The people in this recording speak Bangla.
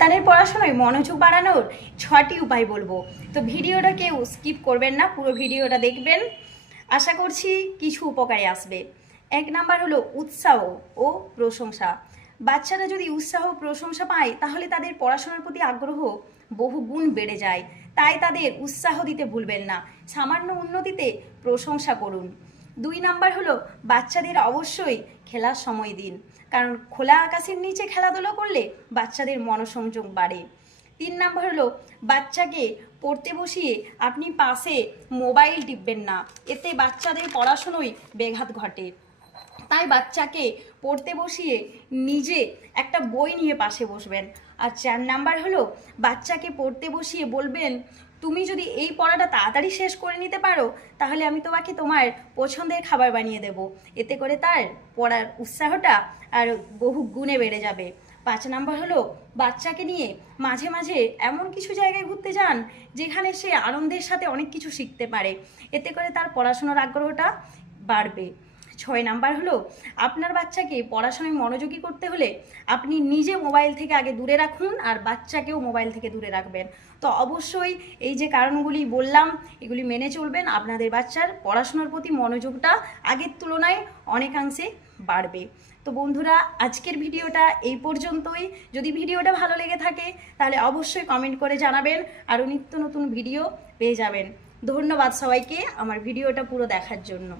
সন্তানের পড়াশোনায় মনোযোগ বাড়ানোর 6টি উপায় বলবো। তো ভিডিওটা কেউ স্কিপ করবেন না, পুরো ভিডিওটা দেখবেন, আশা করছি কিছু উপকারে আসবে। 1 নাম্বার হলো উৎসাহ ও প্রশংসা। বাচ্চারা যদি উৎসাহ প্রশংসা পায় তাহলে তাদের পড়াশোনার প্রতি আগ্রহ বহু গুণ বেড়ে যায়। তাই তাদের উৎসাহ দিতে ভুলবেন না, সামান্য উন্নতিতে প্রশংসা করুন। 2 নাম্বার হলো বাচ্চাদের অবশ্যই খেলার সময় দিন, কারণ খোলা আকাশের নিচে খেলাধুলা করলে বাচ্চাদের মনোসংযোগ বাড়ে। 3 নাম্বার হলো বাচ্চাকে পড়তে বসিয়ে আপনি পাশে মোবাইল টিপবেন না, এতে বাচ্চাদের পড়াশুনোয় ব্যাঘাত ঘটে। তাই বাচ্চাকে পড়তে বসিয়ে নিজে একটা বই নিয়ে পাশে বসবেন। আর 4 নাম্বার হলো বাচ্চাকে পড়তে বসিয়ে বলবেন, তুমি যদি এই পড়াটা তাড়াতাড়ি শেষ করে নিতে পারো তাহলে আমি তোমাকে তোমার পছন্দের খাবার বানিয়ে দেব। এতে করে তার পড়ার উৎসাহটা আর বহু গুণে বেড়ে যাবে। 5 নাম্বার হলো বাচ্চাকে নিয়ে মাঝে মাঝে এমন কিছু জায়গায় ঘুরতে যান যেখানে সে আনন্দের সাথে অনেক কিছু শিখতে পারে, এতে করে তার পড়াশোনার আগ্রহটা বাড়বে। 6 নাম্বার হলো আপনার বাচ্চাকে পড়াশোনায় মনোযোগী করতে হলে আপনি নিজে মোবাইল থেকে আগে দূরে রাখুন আর বাচ্চাকেও মোবাইল থেকে দূরে রাখবেন। তো অবশ্যই এই যে কারণগুলি বললাম এগুলি মেনে চলবেন, আপনাদের বাচ্চার পড়াশোনার প্রতি মনোযোগটা আগের তুলনায় অনেকাংশে বাড়বে। তো বন্ধুরা, আজকের ভিডিওটা এই পর্যন্তই। যদি ভিডিওটা ভালো লেগে থাকে তাহলে অবশ্যই কমেন্ট করে জানাবেন, আরও নিত্য নতুন ভিডিও পেয়ে যাবেন। ধন্যবাদ সবাইকে আমার ভিডিওটা পুরো দেখার জন্য।